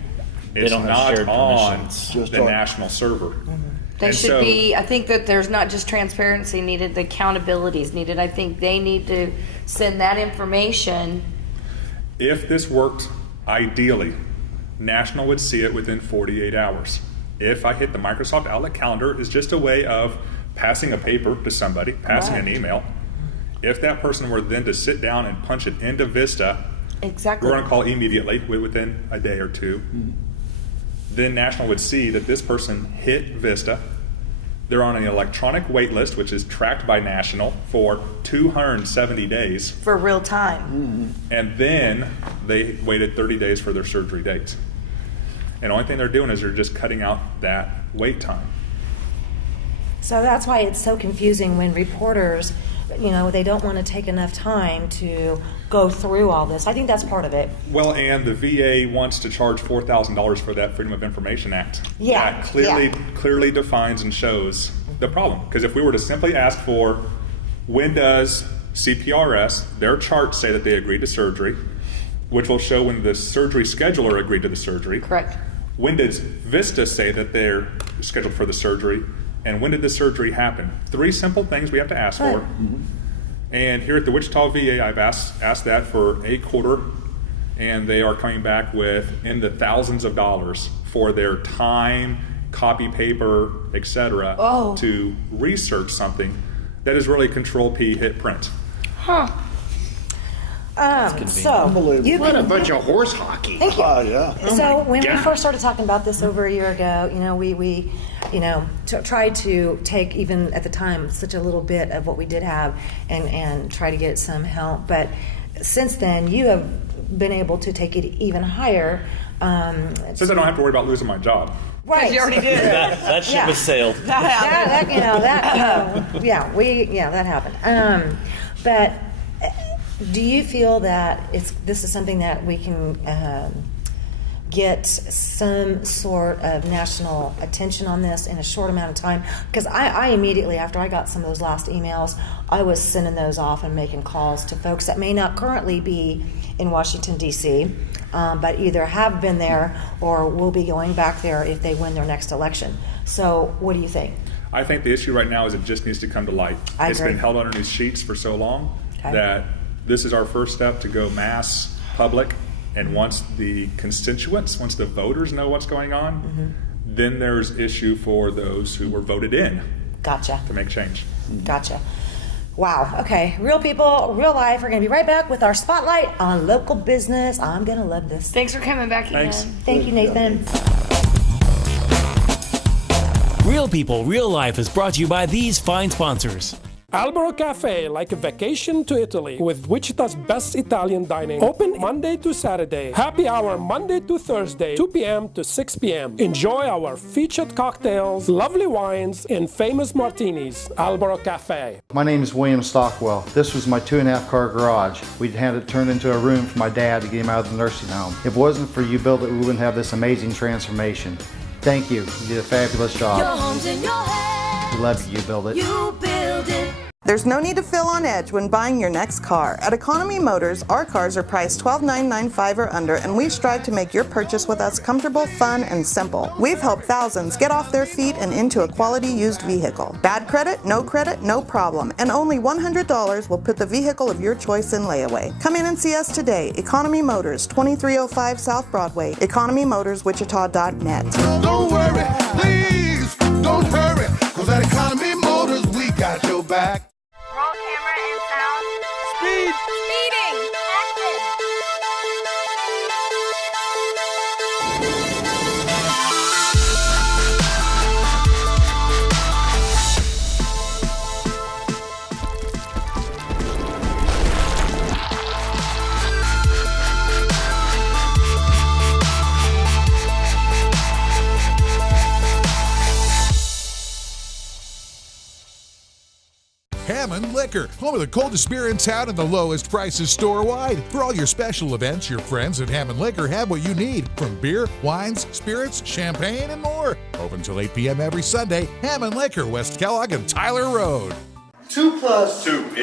They It's don't have not shared on permissions. the national server. They And should so- be, I think that there's not just transparency needed, the accountability is needed. I think they need to send that information. If this worked, ideally, National would see it within 48 hours. If I hit the Microsoft Outlook calendar, it's just a way of passing a paper to somebody, passing an email. If that person were then to sit down and punch it into Vista, Exactly. we're on call immediately within a day or two. Then National would see that this person hit Vista. They're on an electronic wait list, which is tracked by National for 270 days. For real time. And then they waited 30 days for their surgery dates. And the only thing they're doing is they're just cutting out that wait time. So that's why it's so confusing when reporters, they don't want to take enough time to go through all this. I think that's part of it. Well, and the VA wants to charge $4,000 for that Freedom of Information Act. Yeah, That clearly defines and shows the problem. Because if we were to simply ask for, when does CPRS, their charts say that they agreed to surgery, which will show when the surgery scheduler agreed to the surgery. Correct. When does Vista say that they're scheduled for the surgery? And when did the surgery happen? 3 simple things we have to ask for. And here at the Wichita VA, I've asked that for a quarter, and they are coming back with in the thousands of dollars for their time, copy paper, etc., to research something that is really Control P, hit print. Huh. So you What a can, bunch of horse hockey. Thank you. yeah. So when we God. first started talking about this over a year ago, we tried to take, even at the time, such a little bit of what we did have and try to get some help. But since then, you have been able to take it even higher. Since I don't have to worry about losing my job. Right. You already did. That ship has sailed. That happened. But do you feel that this is something that we can get some sort of national attention on this in a short amount of time? Because I immediately, after I got some of those last emails, I was sending those off and making calls to folks that may not currently be in Washington, D.C., but either have been there or will be going back there if they win their next election. So what do you think? I think the issue right now is it just needs to come to light. I It's agree. been held underneath sheets for so long Okay. that this is our first step to go mass public. And once the constituents, once the voters know what's going on, then there's issue for those who were voted in Gotcha. to make change. Gotcha. Wow. Okay. Real people, real life. We're going to be right back with our spotlight on local business. I'm going to love this. Thanks for coming back again. Thanks. Thank you, Nathan. Real People, Real Life is brought to you by these fine sponsors. Albero Cafe, like a vacation to Italy, with Wichita's best Italian dining. Open Monday to Saturday. Happy hour Monday to Thursday, 2 p.m. to 6 p.m. Enjoy our featured cocktails, lovely wines, and famous martinis. Albero Cafe. My name is William Stockwell. This was my 2.5 car garage. We'd had it turned into a room for my dad to get him out of the nursing home. If it wasn't for you built it, we wouldn't have this amazing transformation. Thank you. You did a fabulous job. Your home's in your head. We love you. You build it. You build it. There's no need to feel on edge when buying your next car. At Economy Motors, our cars are priced $12,995 or under, and we strive to make your purchase with us comfortable, fun, and simple. We've helped thousands get off their feet and into a quality used vehicle. Bad credit, no problem. And only $100 will put the vehicle of your choice in layaway. Come in and see us today. Economy Motors, 2305 South Broadway. EconomyMotorsWichita.net. Don't worry, please, don't hurry, cause at Economy Motors, we got your back. Roll camera and sound. Speed. Speeding. Action. Hammond Liquor, home of the coldest beer in town and the lowest prices store-wide. For all your special events, your friends at Hammond Liquor have what you need, from beer, wines, spirits, champagne, and more. Open till 8 p.m. every Sunday. Hammond Liquor, West Kellogg and Tyler Road. 2 + 2 =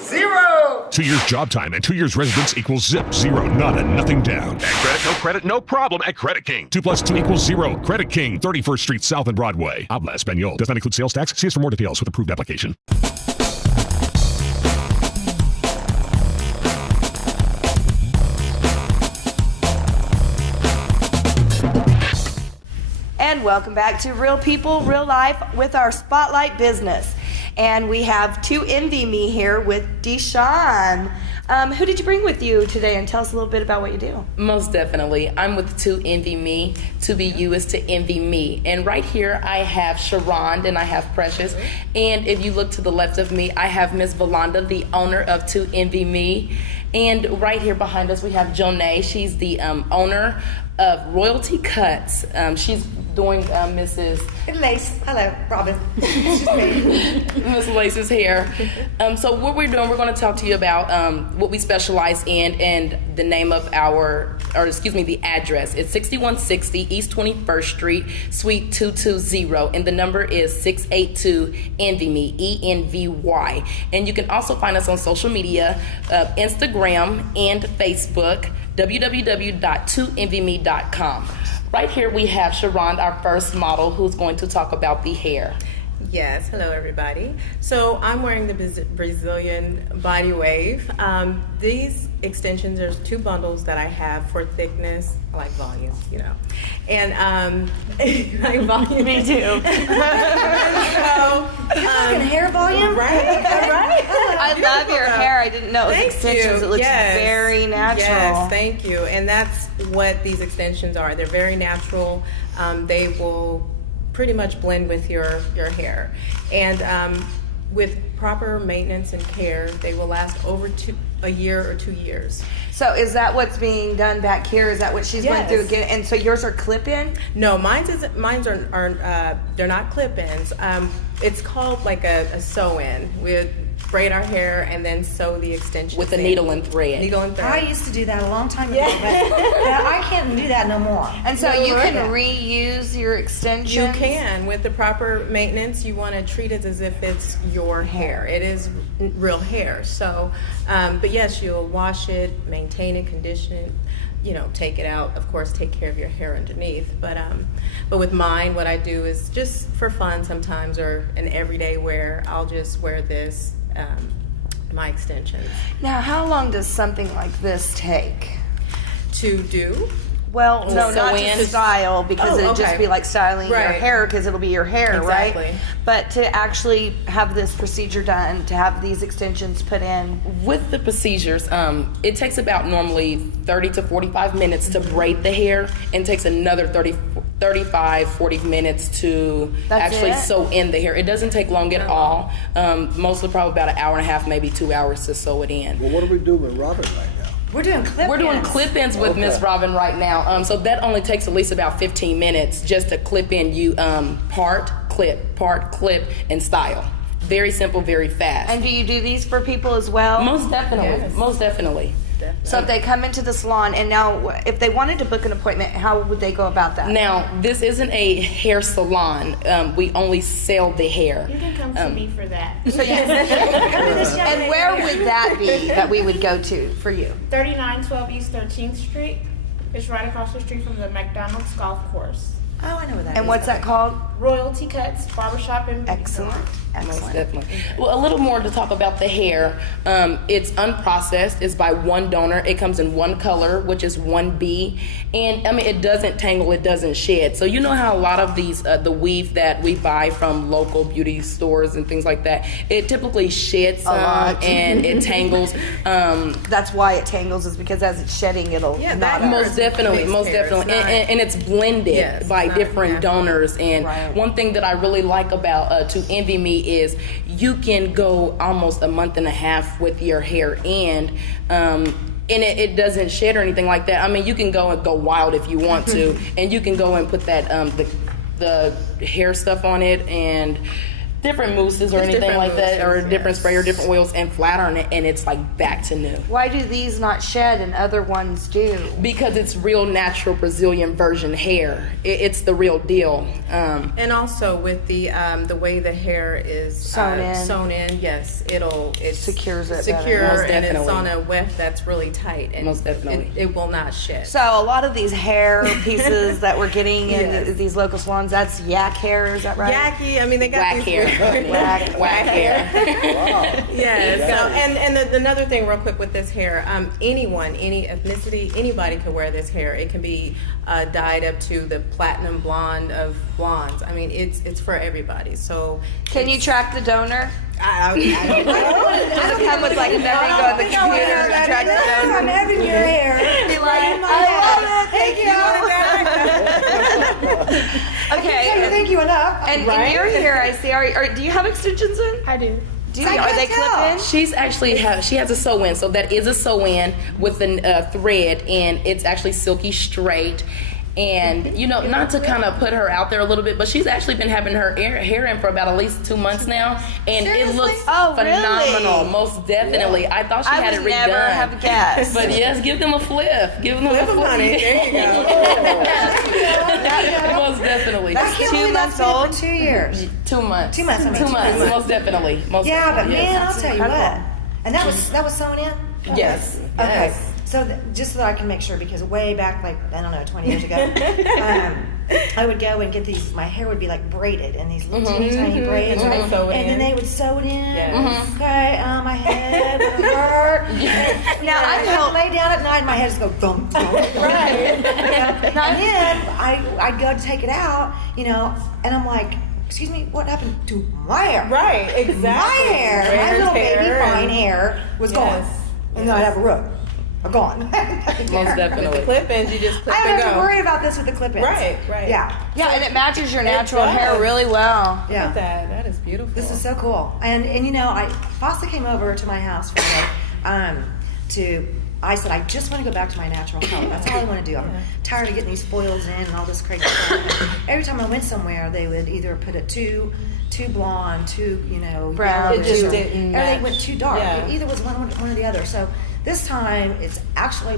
0. 2 years job time and 2 years residence equals zip. 0, nada, nothing down. At credit, no problem at Credit King. 2 + 2 = 0. Credit King, 31st Street South and Broadway. Habla Espanol. Does not include sales tax. See us for more details with approved application. And welcome back to Real People, Real Life with our Spotlight Business. And we have To Envy Me here with Deshawn. Who did you bring with you today? And tell us a little bit about what you do. Most definitely. I'm with To Envy Me. To be you is to envy me. And right here I have Sharonda and I have Precious. And if you look to the left of me, I have Miss Valanda, the owner of To Envy Me. And right here behind us we have Jonay. She's the owner of Royalty Cuts. She's doing Mrs. Lace. Hello, Robin. It's just me. Miss Lace's hair. So what we're doing, we're going to talk to you about what we specialize in and the name of the address. It's 6160 East 21st Street, Suite 220, and the number is 682-ENVY-ME, ENVY. And you can also find us on social media, Instagram and Facebook, www.toenvyme.com. Right here we have Sharonda, our first model, who's going to talk about the hair. Yes, hello everybody. So I'm wearing the Brazilian Body Wave. These extensions are 2 bundles that I have for thickness. I like volume, you know. And like volume. Me too. And hair volume? Right, right. I love your hair. I didn't know it was Thank extensions. you. It looks Yes. very natural. Yes, thank you. And that's what these extensions are. They're very natural. They will pretty much blend with your hair. And with proper maintenance and care, they will last over a year or 2 years. So is that what's being done back here? Is that what she's going through again? And so yours are clip-in? No, mine's are they're not clip-ins. It's called like a sew-in. We braid our hair and then sew the extensions with a needle and thread. Needle and thread. I used to do that a long time ago, but I can't do that no more. And so you can reuse your extensions? You can. With the proper maintenance, you want to treat it as if it's your hair. It is real hair. So, but yes, you'll wash it, maintain it, condition it, you know, take it out, of course, take care of your hair underneath. But with mine, what I do is just for fun sometimes, or an everyday wear, I'll just wear this, my extensions. Now, how long does something like this take to do? Well, no, not to style, because it'd just be like styling your hair, because it'll be your hair, right? But to actually have this procedure done, to have these extensions put in. With the procedures, it takes about normally 30 to 45 minutes to braid the hair, and takes another 40 minutes to actually sew in the hair. It doesn't take long at all. Mostly probably about an hour and a half, maybe 2 hours to sew it in. Well, what are we doing with Robin right now? We're doing clip-ins. We're doing clip-ins with Miss Robin right now. So that only takes at least about 15 minutes just to clip in. You part, clip, and style. Very simple, very fast. And do you do these for people as well? Most definitely. Most definitely. definitely. So if they come into the salon, and now if they wanted to book an appointment, how would they go about that? Now, this isn't a hair salon. We only sell the hair. You can come to me for that. So and where would that be that we would go to for you? 3912 East 13th Street. It's right across the street from the McDonald's golf course. Oh, I know what that is. And what's that called? Royalty Cuts Barbershop and Beauty Excellent. Salon. Most definitely. Well, a little more to talk about the hair. It's unprocessed. It's by one donor. It comes in one color, which is 1B. And I mean, it doesn't tangle. It doesn't shed. So you know how a lot of these, the weave that we buy from local beauty stores and things like that, it typically sheds A lot. and it tangles. That's why it tangles, is because as it's shedding, it'll not. Most definitely. And it's blended by different donors. And one thing that I really like about To Envy Me is you can go almost a month and a half with your hair and it doesn't shed or anything like that. I mean, you can go wild if you want to, and you can go and put that the hair stuff on it and different mousses or anything like that, or different spray or different oils, and flat iron it, and it's like back to new. Why do these not shed and other ones do? Because it's real natural Brazilian virgin hair. It's the real deal. And also with the way the hair is sewn in, yes, it secures it secure, better. and it's on a weft that's really tight, and most definitely it will not shed. So a lot of these hair pieces that we're getting in these local salons, that's yak hair, is that right? Yacky, I mean, they got whack these hair. Whack hair. Yes. So, another thing, real quick, with this hair, anyone, any ethnicity, anybody could wear this hair. It can be dyed up to the platinum blonde of blondes. I mean, it's for everybody. So, can you track the donor? I don't Does it come with like a note? You go on the computer and track the donor. I'm having your hair. Be like, I love it. Thank you. Okay. Thank you enough. And in your hair, I see. Do you have extensions in? I do. Are they clip in? She's actually she has a sew in, so that is a sew in with a thread, and it's actually silky straight. And not to kind of put her out there a little bit, but she's actually been having her hair in for about at least 2 months now, and it looks phenomenal. Really? Most definitely. I thought she had it redone. I would never have guessed. But yes, give them a flip. Give them a flip. Honey. There you go. Most definitely. That's 2 months old. 2 years. 2 months. 2 months. 2 months. Most definitely. But man, I'll tell you what. And that was sewn in. Yes. Okay. Yes. So just so that I can make sure, because way back, like, I don't know, 20 years ago, I would go and get these, my hair would be like braided in these little teeny tiny braids, and then they would sew it in. Yes. Okay, my head would hurt. Now I felt lay down at night and my head just go thump, thump. Right. And then I'd go to take it out, and I'm like, excuse me, what happened to my hair? Right, exactly. My hair, my little baby fine hair was gone. And then I'd have a root. Gone. Most definitely. With the clip-ins, you just clip I and don't go. have to worry about this with the clip-ins. Right. Yeah, and it matches your natural hair really well. Yeah. Look at that. That is beautiful. This is so cool. And Fossa came over to my house for I said, I just want to go back to my natural color. That's all I want to do. I'm tired of getting these foils in and all this crazy stuff. And every time I went somewhere, they would either put it too blonde, too, brown. yellow, It just or didn't they match. went too dark. Yeah. Either was one or the other. So this time, it's actually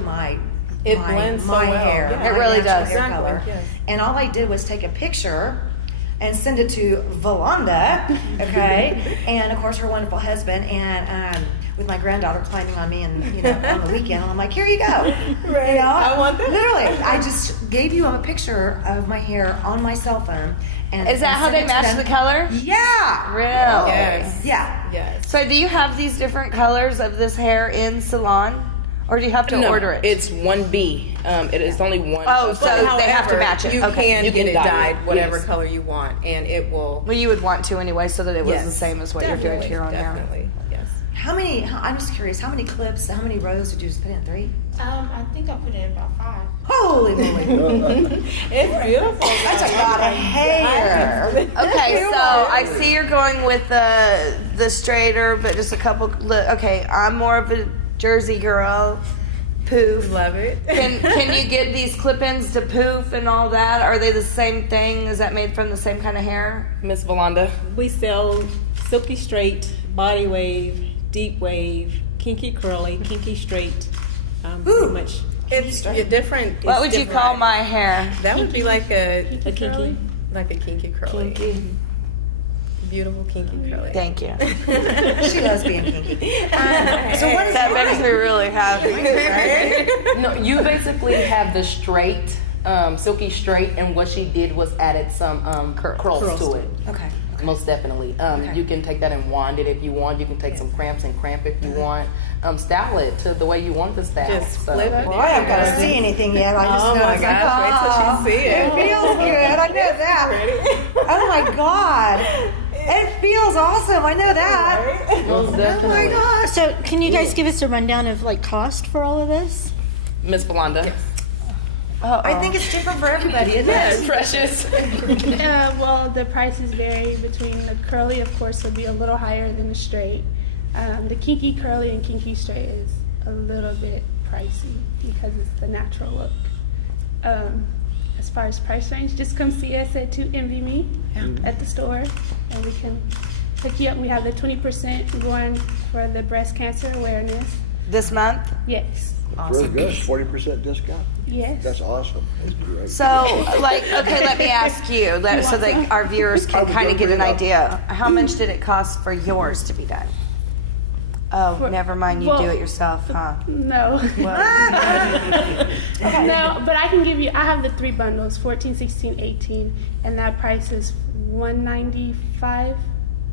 It blends so my well. hair. Yeah. It really natural does. hair Exactly, color. yes. And all I did was take a picture and send it to Valanda, okay? And of course, her wonderful husband, and with my granddaughter climbing on me, and on the weekend, and I'm like, here you go. Right. I want that. Literally, I just gave you a picture of my hair on my cell phone. And Is that how they match the color? Yeah. Really? Yes. Yeah. Yes. So do you have these different colors of this hair in salon? Or do you have to order it? It's 1B. It is only one. Oh, so they have to match it. You can get it dye dyed it. whatever Yes. color you want, and it will. Well, you would want to anyway, so that it was Yes. the same as what you're doing to your own hair. Definitely, yes. I'm just curious, how many clips, how many rows did you just put in? 3? I think I put in about 5. Holy moly. It's beautiful. That's a lot of hair. Okay, so I see you're going with the straighter, but just a couple. Okay, I'm more of a Jersey girl. Poof. Love it. Can you get these clip-ins to poof and all that? Are they the same thing? Is that made from the same kind of hair? Miss Valanda? We sell silky straight, body wave, deep wave, kinky curly, kinky straight, pretty much. It's different. What would you call my hair? That would be like a kinky? like a kinky curly. Kinky. Beautiful kinky curly. Thank you. She loves being kinky. So what is That makes me really happy. No, you basically have the straight, silky straight, and what she did was added some curls to it. Okay. Most definitely. You can take that and wand it if you want. You can take some cramps and cramp if you want. Style it to the way you want the style. Just flip it. Well, I haven't got to see anything yet. I just Oh know my it's gosh, like, wait till you see it. It feels good. I know that. Oh my God. It feels awesome. I know that. Most Oh definitely. my gosh. So, can you guys give us a rundown of like cost for all of this? Miss Belanda. I think it's different for everybody, isn't it? Precious. Well, the prices vary between the curly, of course, would be a little higher than the straight. The kinky curly and kinky straight is a little bit pricey because it's the natural look. As far as price range, just come see us at 2 Envy Me at the store, and we can hook you up. We have the 20% going for the breast cancer awareness. This month? Yes. Very good. 40% discount. Yes. That's awesome. That's great. So, like, okay, let me ask you, so that our viewers can kind of get an idea. How much did it cost for yours to be done? Oh, never mind. You do it yourself, huh? No. No, but I can give you, I have the 3 bundles, 14, 16, 18, and that price is $195,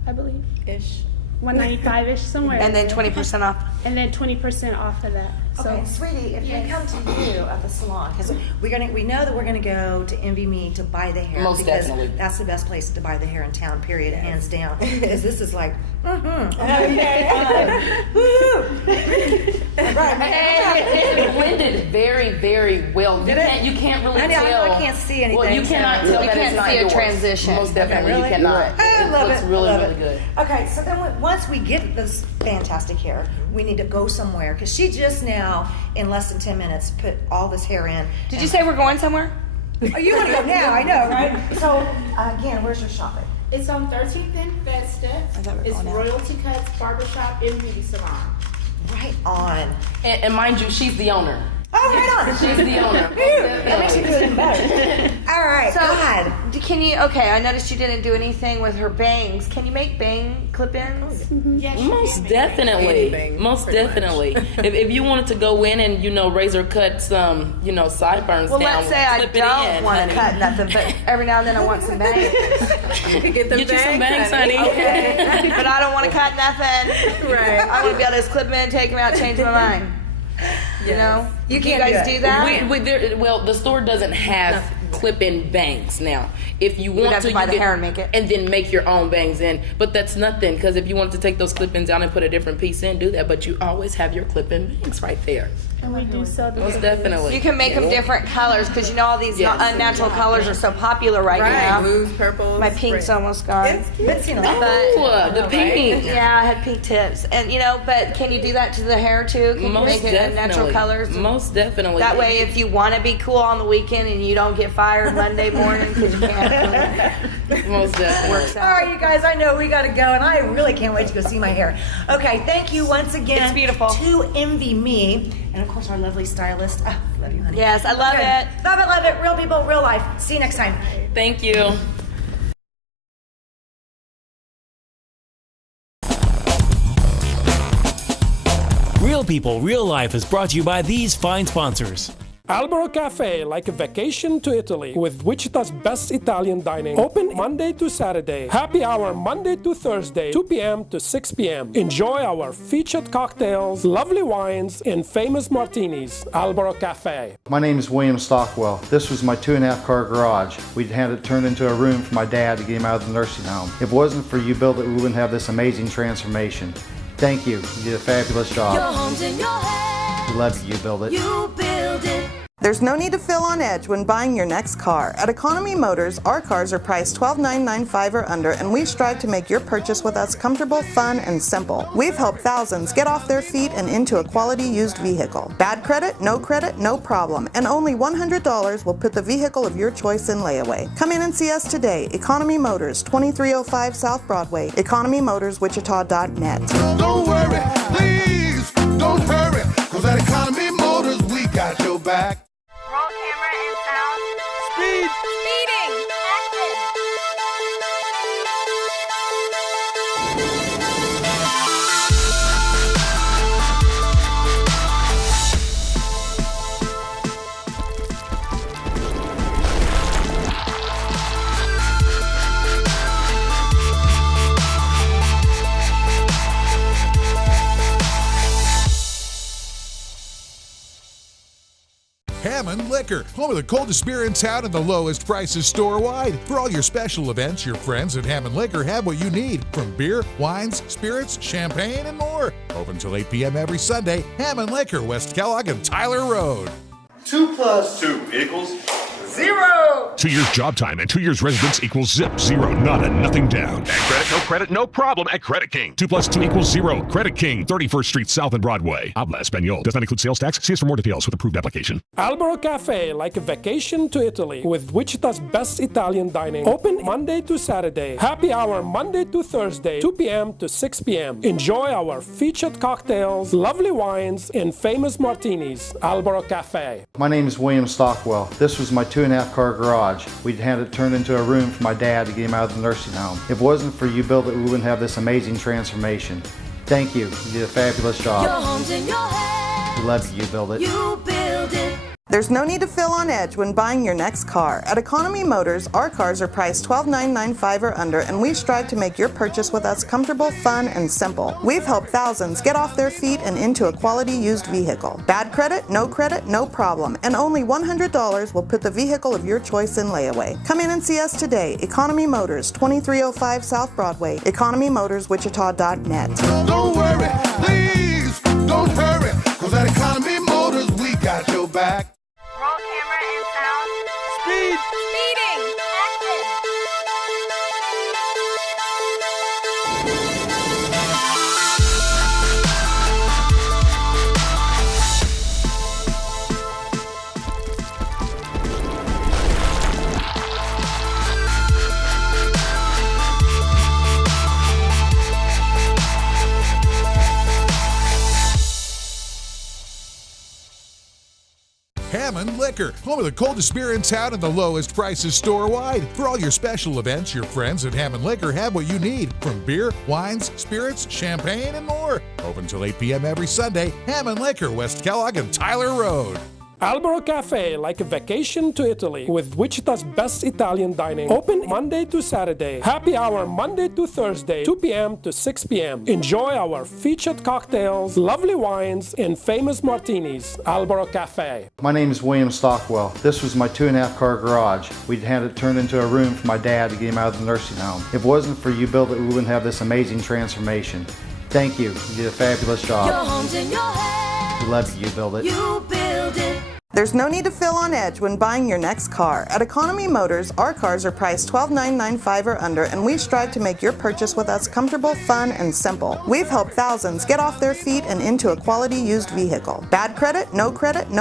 I believe. Ish. $195-ish, somewhere. And then 20% off? And then 20% off of that. Okay, So, sweetie, if we come to you at the salon, because we know that we're gonna go to Envy Me to buy the hair. Most because definitely. that's the best place to buy the hair in town, period, hands down. Because this is like, woohoo. It blended very, very well. You can't really I know, tell. I can't see anything. Well, you cannot tell You that can't it's not see a yours. transition. Most definitely, really? you cannot. I love looks it. really, I love really it. good. Okay, so then once we get this fantastic hair, we need to go somewhere because she just now, in less than 10 minutes, put all this hair in. Did you say we're going somewhere? Oh, you want to go now? I know, right? So again, where's your shop at? it's on 13th and Vesta. thought we were It's going out. Royalty Cuts Barbershop and Beauty Salon. Right on. And mind you, she's the owner. Oh, right on. She's the owner. That makes me feel even better. All right, So, God. can you, okay, I noticed you didn't do anything with her bangs. Can you make bang clip-ins? Yes, Most definitely. Anything, Most pretty definitely. if you wanted to go in and, razor cut some, sideburns Well, down, let's say I clip it don't in, want to honey. cut nothing, but every now and then I want some bangs. Get the Get you some bangs, honey. Okay, but I don't want to cut nothing. Right. I want to be able to just clip them in, take them out, change my mind. You know? You Do can't you guys do do it. that? The store doesn't have clip-in bangs now. If you want have to buy you the can- hair and make it. and then make your own bangs in. But that's nothing, because if you wanted to take those clip-ins out and put a different piece in, do that. But you always have your clip-in bangs right there. And we do sell the Most definitely. You can make them different colors because all these Yes. unnatural colors are so popular right now. Blues, purples. My pink's red. almost gone. But, you know, Ooh, the pink. Yeah, I had pink tips. And, but can you do that to the hair too? Can you Most make it definitely. natural colors? Most definitely. That way, if you want to be cool on the weekend and you don't get fired Monday morning because you can't, Most definitely. works all out. right, you guys, I know we got to go, and I really can't wait to go see my hair. Okay, thank you once again. It's beautiful. To Envy Me, and of course, our lovely stylist. Ah, love you, honey. Yes, I love Okay. it. Love it, love it. Real people, real life. See you next time. Thank you. Real People, Real Life is brought to you by these fine sponsors. Albero Cafe, like a vacation to Italy, with Wichita's best Italian dining. Open Monday to Saturday. Happy hour Monday to Thursday, 2 p.m. to 6 p.m. Enjoy our featured cocktails, lovely wines, and famous martinis. Albero Cafe. My name is William Stockwell. This was my 2.5-car garage. We'd had it turned into a room for my dad to get him out of the nursing home. If it wasn't for you build it, we wouldn't have this amazing transformation. Thank you. You did a fabulous job. Your home's in your head. We love you. You build it. You build it. There's no need to feel on edge when buying your next car. At Economy Motors, our cars are priced $12,995 or under, and we strive to make your purchase with us comfortable, fun, and simple. We've helped thousands get off their feet and into a quality used vehicle. Bad credit, no problem, and only $100 will put the vehicle of your choice in layaway. Come in and see us today. Economy Motors, 2305 South Broadway, economymotorswichita.net. Don't worry, please, don't hurry, cause at Economy Motors got your back. Roll camera and sound. Speed. Speeding. Action. Hammond Liquor, home of the coldest beer in town and the lowest prices store-wide. For all your special events, your friends at Hammond Liquor have what you need, from beer, wines, spirits, champagne, and more. Open till 8 p.m. every Sunday. Hammond Liquor, West Kellogg and Tyler Road. 2 + 2 equals 0. 2 years job time and 2 years residence equals zip, zero, nada, nothing down. At credit, no problem at Credit King. 2 + 2 equals 0. Credit King, 31st Street South and Broadway. Habla Espanol. Does not include sales tax. See us for more details with approved application. Albero Cafe, like a vacation to Italy, with Wichita's best Italian dining. Open Monday to Saturday. Happy hour Monday to Thursday, 2 p.m. to 6 p.m. Enjoy our featured cocktails, lovely wines, and famous martinis. Albero Cafe. My name is William Stockwell. This was my 2.5 car garage. We'd had it turned into a room for my dad to get him out of the nursing home. If it wasn't for you built it, we wouldn't have this amazing transformation. Thank you. You did a fabulous job. Your home's in your head. We love you build it. You build it. There's no need to feel on edge when buying your next car. At Economy Motors, our cars are priced $12,995 or under, and we strive to make your purchase with us comfortable, fun, and simple. We've helped thousands get off their feet and into a quality used vehicle. Bad credit, no problem, and only $100 will put the vehicle of your choice in layaway. Come in and see us today. Economy Motors, 2305 South Broadway, economymotorswichita.net. Don't worry, please, don't hurry, cause at Economy Motors we got your back. Roll camera and sound. Speed. Speeding. Action. Hammond Liquor, home of the coldest beer in town and the lowest prices store-wide. For all your special events, your friends at Hammond Liquor have what you need, from beer, wines, spirits, champagne, and more. Open till 8 p.m. every Sunday. Hammond Liquor, West Kellogg and Tyler Road. Albero Cafe, like a vacation to Italy, with Wichita's best Italian dining. Open Monday to Saturday. Happy hour Monday to Thursday, 2 p.m. to 6 p.m. Enjoy our featured cocktails, lovely wines, and famous martinis. Albero Cafe. My name is William Stockwell. This was my 2.5 car garage. We'd had it turned into a room for my dad to get him out of the nursing home. If it wasn't for you built it, we wouldn't have this amazing transformation. Thank you. You did a fabulous job. Your home's in your head. We love you build it. You build it. There's no need to feel on edge when buying your next car. At Economy Motors, our cars are priced $12,995 or under, and we strive to make your purchase with us comfortable, fun, and simple. We've helped thousands get off their feet and into a quality used vehicle. Bad credit, no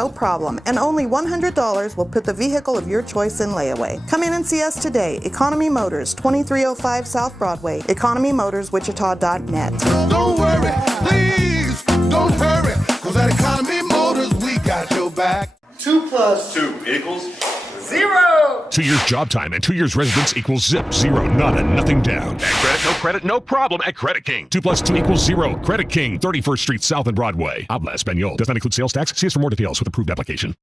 problem, and only $100 will put the vehicle of your choice in layaway. Come in and see us today. Economy Motors, 2305 South Broadway, economymotorswichita.net. Don't worry, please, don't hurry, cause at Economy Motors we got your back. 2 + 2 equals 0. 2 years job time and 2 years residence equals zip, zero, nada, nothing down. At credit, no problem at Credit King. 2 + 2 equals 0. Credit King, 31st Street South and Broadway. Habla Espanol. Does not include sales tax. See us for more details with approved application.